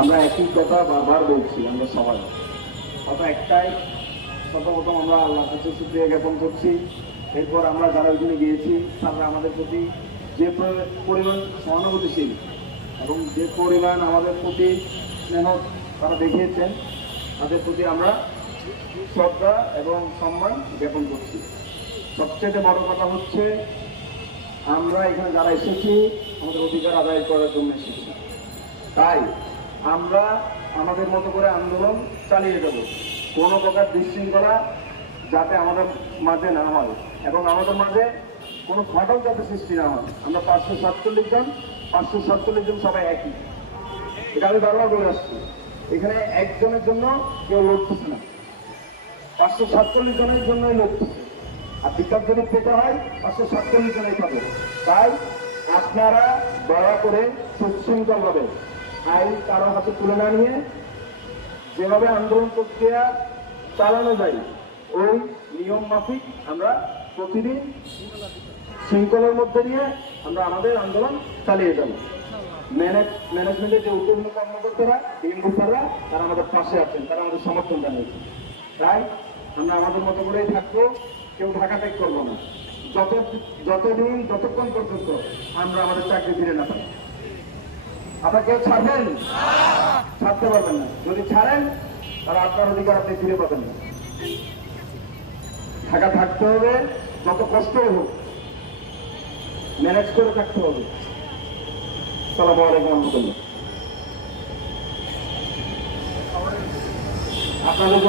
আমরা একই কথা বারবার বলছি, আমরা সবাই কথা একটাই, সর্বপ্রথম আমরা আল্লাহর কাছে শুকরিয়া জ্ঞাপন করছি। এরপর আমরা যারা ওইখানে গিয়েছি তারা আমাদের প্রতি যে পরিমাণ সহানুভূতিশীল এবং যে পরিমাণ আমাদের প্রতি স্নেহ তারা দেখিয়েছেন, তাদের প্রতি আমরা শ্রদ্ধা এবং সম্মান জ্ঞাপন করছি। সবচেয়ে বড় কথা হচ্ছে আমরা এখানে যারা এসেছি আমাদের অধিকার আদায় করার জন্য এসেছি। তাই আমরা আমাদের মতো করে আন্দোলন চালিয়ে যাব, কোনো প্রকার বিশৃঙ্খলা যাতে আমাদের মাঝে না হয় এবং আমাদের মাঝে কোনো ফাটল যাতে সৃষ্টি না হয়। আমরা 547 জন সবাই একই, এটা আমি বারবার বলে আসছি। এখানে একজনের জন্য কেউ লড়তেছে না, 547 জনের জন্যই লড়তেছে। আর বিকাশ যদি পেতে হয় 547 জনেই পাবে। তাই আপনারা দয়া করে সুশৃঙ্খল ভাবে আইন কারো হাতে তুলে না নিয়ে যেভাবে আন্দোলন প্রক্রিয়া চালানো যায় ওই নিয়ম মাফিক আমরা প্রতিদিন শৃঙ্খলার মধ্যে দিয়ে আমরা আমাদের আন্দোলন চালিয়ে যাব। ম্যানেজমেন্টের যে উদ্যোগী কর্মকর্তারা ডিএমডি স্যাররা তারা আমাদের পাশে আছেন, তারা আমাদের সমর্থন জানিয়েছে। তাই আমরা আমাদের মতো করেই থাকবো, কেউ ঢাকা ত্যাগ করবো না যতক্ষণ পর্যন্ত আমরা আমাদের চাকরি ফিরে না পাই। আপনার কেউ ছাড়বেন? ছাড়তে পারবেন না। যদি ছাড়েন তাহলে আপনার অধিকার আপনি ফিরে পাবেন না। ঢাকা থাকতে হবে, যত কষ্ট হোক ম্যানেজ করে থাকতে হবে। আসসালামু আলাইকুম রহমতুল্লাহ। আপনাদের